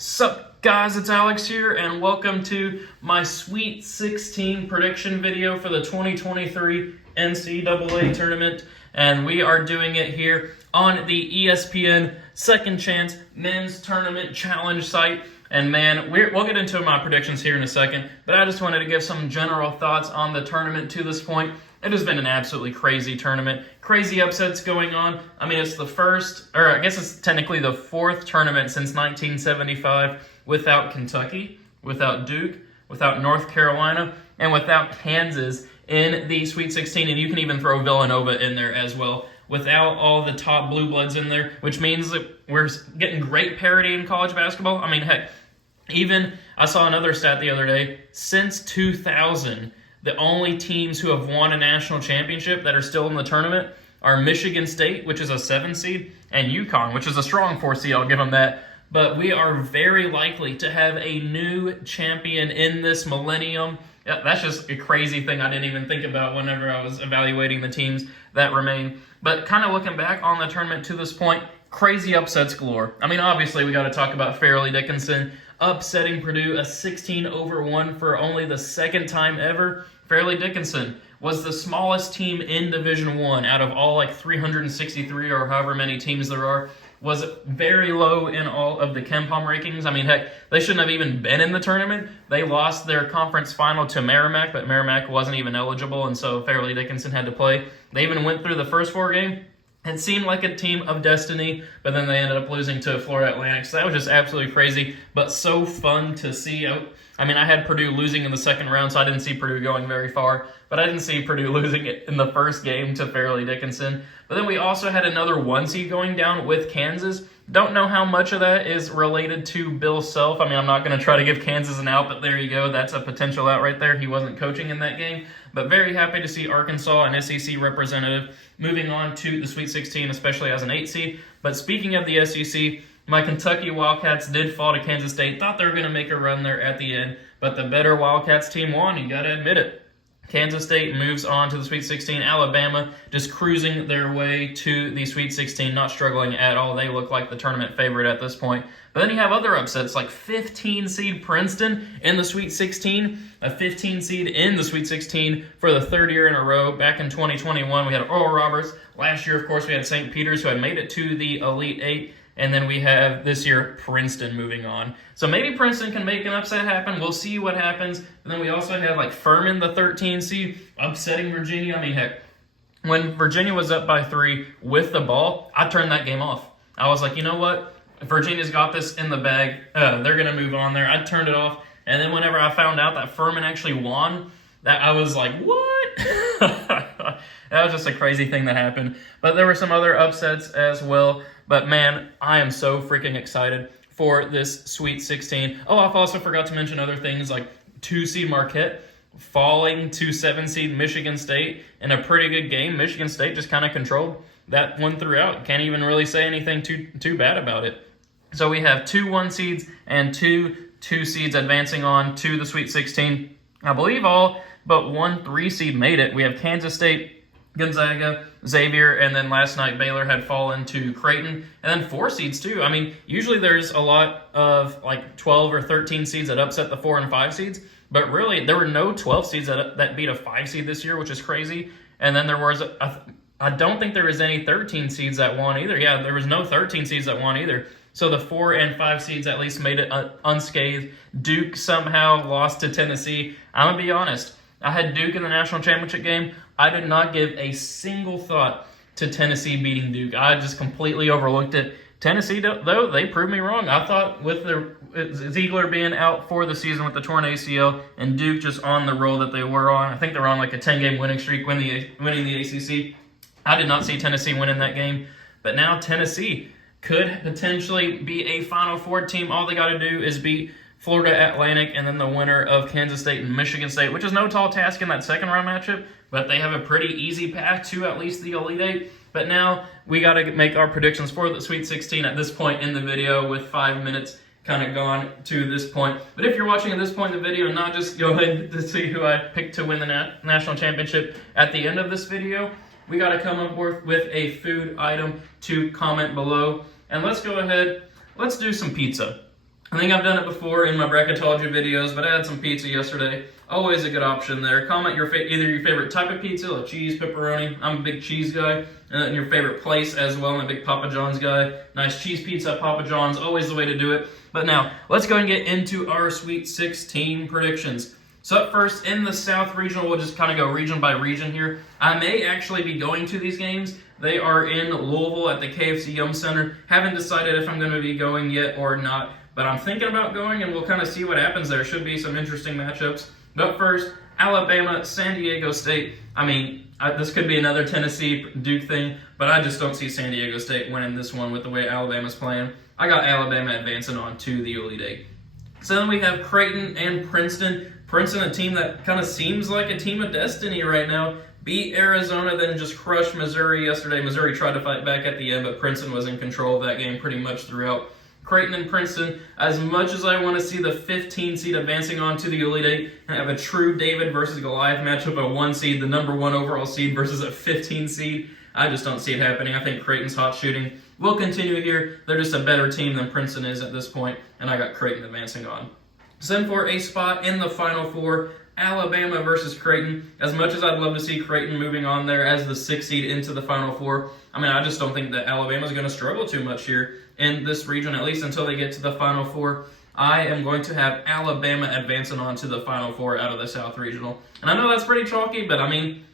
Sup guys, it's Alex here and welcome to my Sweet 16 prediction video for the 2023 NCAA tournament, and we are doing it here on the ESPN Second Chance Men's Tournament Challenge site. And man, we'll get into my predictions here in a second, but I just wanted to give some general thoughts on the tournament to this point. It has been an absolutely crazy tournament. Crazy upsets going on. I mean, it's the first, or I guess it's technically the fourth tournament since 1975 without Kentucky, without Duke, without North Carolina, and without Kansas in the Sweet 16. And you can even throw Villanova in there as well, without all the top blue bloods in there, which means that we're getting great parity in college basketball. I mean, heck, even I saw another stat the other day. Since 2000, the only teams who have won a national championship that are still in the tournament are Michigan State, which is a 7 seed, and UConn, which is a strong 4 seed. I'll give them that. But we are very likely to have a new champion in this millennium. Yeah, that's just a crazy thing I didn't even think about whenever I was evaluating the teams that remain. But kind of looking back on the tournament to this point, crazy upsets galore. I mean, obviously, we got to talk about Fairleigh Dickinson upsetting Purdue, a 16-1 for only the second time ever. Fairleigh Dickinson was the smallest team in Division I out of all 363 or however many teams there are. Was very low in all of the KenPom rankings. I mean, heck, they shouldn't have even been in the tournament. They lost their conference final to Merrimack, but Merrimack wasn't even eligible, and so Fairleigh Dickinson had to play. They even went through the first 4 games. It seemed like a team of destiny, but then they ended up losing to Florida Atlantic. So that was just absolutely crazy, but so fun to see. I mean, I had Purdue losing in the second round, so I didn't see Purdue going very far. But I didn't see Purdue losing it in the first game to Fairleigh Dickinson. But then we also had another 1 seed going down with Kansas. Don't know how much of that is related to Bill Self. I mean, I'm not going to try to give Kansas an out, but there you go. That's a potential out right there. He wasn't coaching in that game. But very happy to see Arkansas, an SEC representative, moving on to the Sweet 16, especially as an 8 seed. But speaking of the SEC, my Kentucky Wildcats did fall to Kansas State. Thought they were going to make a run there at the end, but the better Wildcats team won. You got to admit it. Kansas State moves on to the Sweet 16. Alabama just cruising their way to the Sweet 16, not struggling at all. They look like the tournament favorite at this point. But then you have other upsets like 15 seed Princeton in the Sweet 16, a 15 seed in the Sweet 16 for the 3rd year in a row. Back in 2021, we had Oral Roberts. Last year, of course, we had St. Peter's, who had made it to the Elite 8. And then we have this year Princeton moving on. So maybe Princeton can make an upset happen. We'll see what happens. And then we also had Furman, the 13 seed, upsetting Virginia. I mean, heck, when Virginia was up by 3 with the ball, I turned that game off. I was like, you know what? Virginia's got this in the bag. They're going to move on there. I turned it off. And then whenever I found out that Furman actually won, that I was like, what? That was just a crazy thing that happened. But there were some other upsets as well. But man, I am so freaking excited for this Sweet 16. Oh, I also forgot to mention other things like 2 seed Marquette falling to 7 seed Michigan State in a pretty good game. Michigan State just kind of controlled that one throughout. Can't even really say anything too bad about it. So we have 2 1 seeds and 2 2 seeds advancing on to the Sweet 16. I believe all but 1 3 seed made it. We have Kansas State, Gonzaga, Xavier, and then last night Baylor had fallen to Creighton, and then 4 seeds too. I mean, usually there's a lot of 12 or 13 seeds that upset the 4 and 5 seeds, but really there were no 12 seeds that beat a 5 seed this year, which is crazy. And then there was, I don't think there was any 13 seeds that won either. Yeah, there was no 13 seeds that won either. So the 4 and 5 seeds at least made it unscathed. Duke somehow lost to Tennessee. I'm going to be honest. I had Duke in the national championship game. I did not give a single thought to Tennessee beating Duke. I just completely overlooked it. Tennessee, though, they proved me wrong. I thought with Ziegler being out for the season with the torn ACL and Duke just on the roll that they were on, I think they were on a 10-game winning streak, winning the ACC. I did not see Tennessee winning that game. But now Tennessee could potentially be a Final Four team. All they got to do is beat Florida Atlantic, and then the winner of Kansas State and Michigan State, which is no tall task in that second round matchup, but they have a pretty easy path to at least the Elite 8. But now we got to make our predictions for the Sweet 16 at this point in the video with 5 minutes kind of gone to this point. But if you're watching at this point in the video, not just go ahead to see who I picked to win the national championship at the end of this video, we got to come up with a food item to comment below. And let's go ahead, let's do some pizza. I think I've done it before in my bracketology videos, but I had some pizza yesterday. Always a good option there. Comment either your favorite type of pizza, like cheese, pepperoni. I'm a big cheese guy. And your favorite place as well. I'm a big Papa John's guy. Nice cheese pizza at Papa John's, always the way to do it. But now, let's go and get into our Sweet 16 predictions. So up first, in the South Regional, we'll just kind of go region by region here. I may actually be going to these games. They are in Louisville at the KFC Yum Center. Haven't decided if I'm going to be going yet or not, but I'm thinking about going, and we'll kind of see what happens there. Should be some interesting matchups. But first, Alabama, San Diego State. I mean, this could be another Tennessee Duke thing, but I just don't see San Diego State winning this one with the way Alabama's playing. I got Alabama advancing on to the Elite Eight. So then we have Creighton and Princeton. Princeton, a team that kind of seems like a team of destiny right now, beat Arizona, then just crushed Missouri yesterday. Missouri tried to fight back at the end, but Princeton was in control of that game pretty much throughout. Creighton and Princeton, as much as I want to see the 15 seed advancing on to the Elite Eight and have a true David versus Goliath matchup, a 1 seed, the number 1 overall seed versus a 15 seed, I just don't see it happening. I think Creighton's hot shooting will continue here. They're just a better team than Princeton is at this point, and I got Creighton advancing on. So then for a spot in the Final Four, Alabama versus Creighton. As much as I'd love to see Creighton moving on there as the 6th seed into the Final Four, I mean, I just don't think that Alabama's going to struggle too much here in this region, at least until they get to the Final Four. I am going to have Alabama advancing on to the Final Four out of the South Regional. And I know that's pretty chalky, but I mean,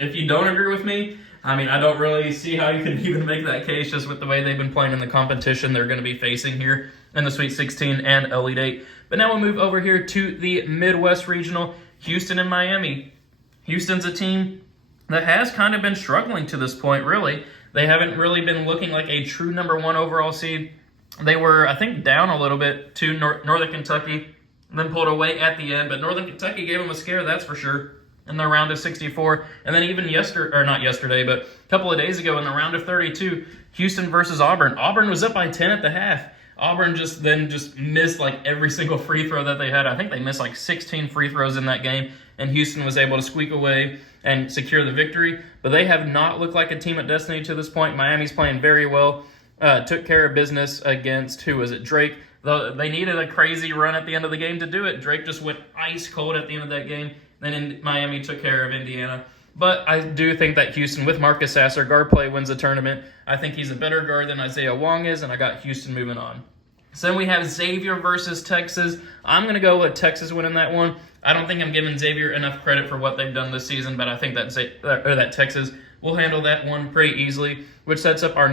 if you don't agree with me, I mean, I don't really see how you can even make that case just with the way they've been playing in the competition they're going to be facing here in the Sweet 16 and Elite Eight. But now we'll move over here to the Midwest Regional, Houston and Miami. Houston's a team that has kind of been struggling to this point, really. They haven't really been looking like a true number 1 overall seed. They were, I think, down a little bit to Northern Kentucky, then pulled away at the end. But Northern Kentucky gave them a scare, that's for sure, in the round of 64. And then even not yesterday, but a couple of days ago in the round of 32, Houston versus Auburn. Auburn was up by 10 at the half. Auburn just missed like every single free throw that they had. I think they missed like 16 free throws in that game, and Houston was able to squeak away and secure the victory. But they have not looked like a team at destiny to this point. Miami's playing very well. Took care of business against, who was it, Drake. Though they needed a crazy run at the end of the game to do it. Drake just went ice cold at the end of that game. Then Miami took care of Indiana. But I do think that Houston, with Marcus Sasser, guard play wins the tournament. I think he's a better guard than Isaiah Wong is, and I got Houston moving on. So then we have Xavier versus Texas. I'm going to go with Texas winning that one. I don't think I'm giving Xavier enough credit for what they've done this season, but I think that Texas will handle that one pretty easily, which sets up our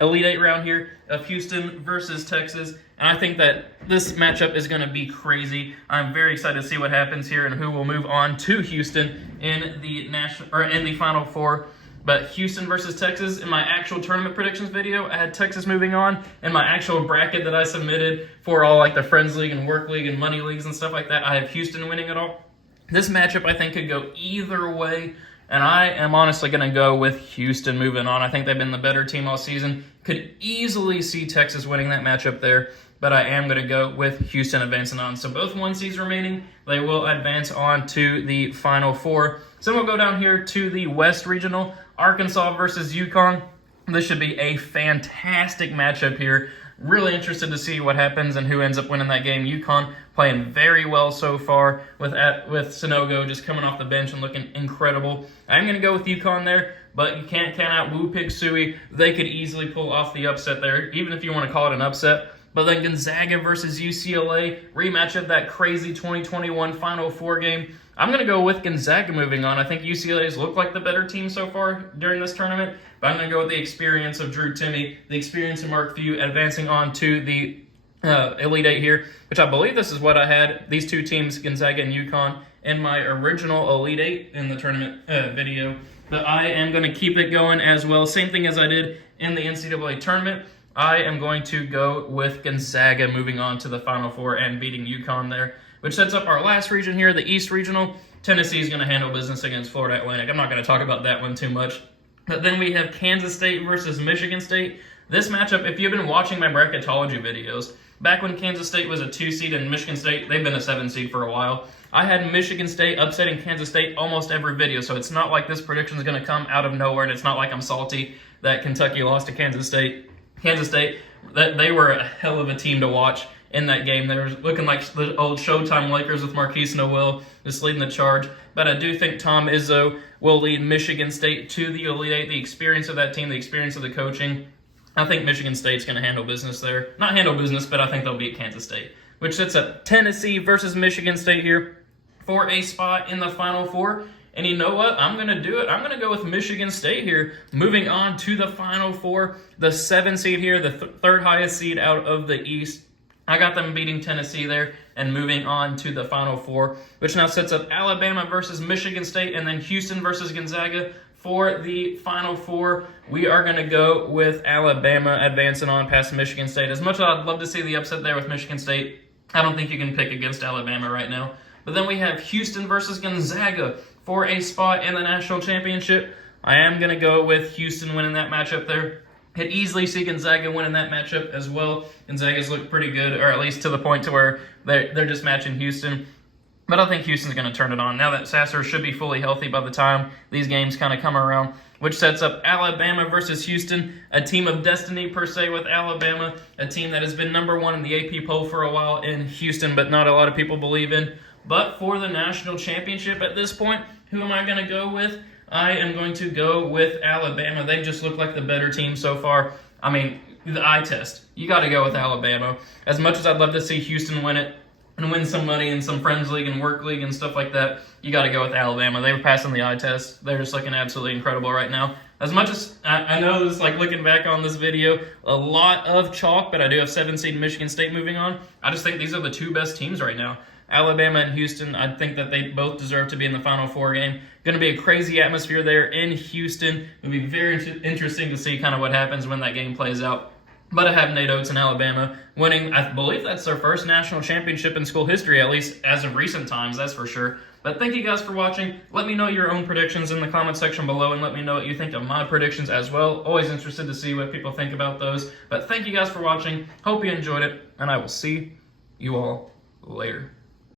Elite Eight round here of Houston versus Texas. And I think that this matchup is going to be crazy. I'm very excited to see what happens here and who will move on to Houston in the Final Four. But Houston versus Texas, in my actual tournament predictions video, I had Texas moving on. In my actual bracket that I submitted for all like the Friends League and Work League and Money Leagues and stuff like that, I have Houston winning it all. This matchup, I think, could go either way, and I am honestly going to go with Houston moving on. I think they've been the better team all season. Could easily see Texas winning that matchup there, but I am going to go with Houston advancing on. So both 1 seeds remaining, they will advance on to the Final Four. So we'll go down here to the West Regional, Arkansas versus UConn. This should be a fantastic matchup here. Really interested to see what happens and who ends up winning that game. UConn playing very well so far with Sonogo just coming off the bench and looking incredible. I'm going to go with UConn there, but you can't count out Woo Pig Sooie. They could easily pull off the upset there, even if you want to call it an upset. But then Gonzaga versus UCLA, rematch of that crazy 2021 Final Four game. I'm going to go with Gonzaga moving on. I think UCLA's looked like the better team so far during this tournament, but I'm going to go with the experience of Drew Timme, the experience of Mark Few advancing on to the Elite Eight here, which I believe this is what I had, these two teams, Gonzaga and UConn, in my original Elite Eight in the tournament video. But I am going to keep it going as well. Same thing as I did in the NCAA tournament. I am going to go with Gonzaga moving on to the Final Four and beating UConn there, which sets up our last region here, the East Regional. Tennessee is going to handle business against Florida Atlantic. I'm not going to talk about that one too much. But then we have Kansas State versus Michigan State. This matchup, if you've been watching my bracketology videos, back when Kansas State was a 2 seed and Michigan State, they've been a 7 seed for a while. I had Michigan State upsetting Kansas State almost every video, so it's not like this prediction is going to come out of nowhere, and it's not like I'm salty that Kentucky lost to Kansas State. Kansas State, they were a hell of a team to watch in that game. They were looking like the old Showtime Lakers with Marquise Noel just leading the charge. But I do think Tom Izzo will lead Michigan State to the Elite Eight. The experience of that team, the experience of the coaching, I think Michigan State's going to handle business there. Not handle business, but I think they'll beat Kansas State, which sets up Tennessee versus Michigan State here for a spot in the Final Four. And you know what? I'm going to do it. I'm going to go with Michigan State here. Moving on to the Final Four, the 7 seed here, the third highest seed out of the East. I got them beating Tennessee there and moving on to the Final Four, which now sets up Alabama versus Michigan State and then Houston versus Gonzaga. For the Final Four, we are going to go with Alabama advancing on past Michigan State. As much as I'd love to see the upset there with Michigan State, I don't think you can pick against Alabama right now. But then we have Houston versus Gonzaga for a spot in the national championship. I am going to go with Houston winning that matchup there. Could easily see Gonzaga winning that matchup as well. Gonzaga's look pretty good, or at least to the point to where they're just matching Houston. But I think Houston's going to turn it on. Now that Sasser should be fully healthy by the time these games kind of come around, which sets up Alabama versus Houston, a team of destiny per se with Alabama, a team that has been number 1 in the AP poll for a while in Houston, but not a lot of people believe in. But for the national championship at this point, who am I going to go with? I am going to go with Alabama. They just look like the better team so far. I mean, the eye test. You got to go with Alabama. As much as I'd love to see Houston win it, and win some money in some Friends League and Work League and stuff like that, you got to go with Alabama. They were passing the eye test. They're just looking absolutely incredible right now. As much as I know this, like looking back on this video, a lot of chalk, but I do have 7 seed Michigan State moving on. I just think these are the 2 best teams right now. Alabama and Houston, I think that they both deserve to be in the Final Four game. Going to be a crazy atmosphere there in Houston. It'll be very interesting to see kind of what happens when that game plays out. But I have Nate Oates and Alabama winning. I believe that's their first national championship in school history, at least as of recent times, that's for sure. But thank you guys for watching. Let me know your own predictions in the comment section below, and let me know what you think of my predictions as well. Always interested to see what people think about those. But thank you guys for watching. Hope you enjoyed it, and I will see you all later.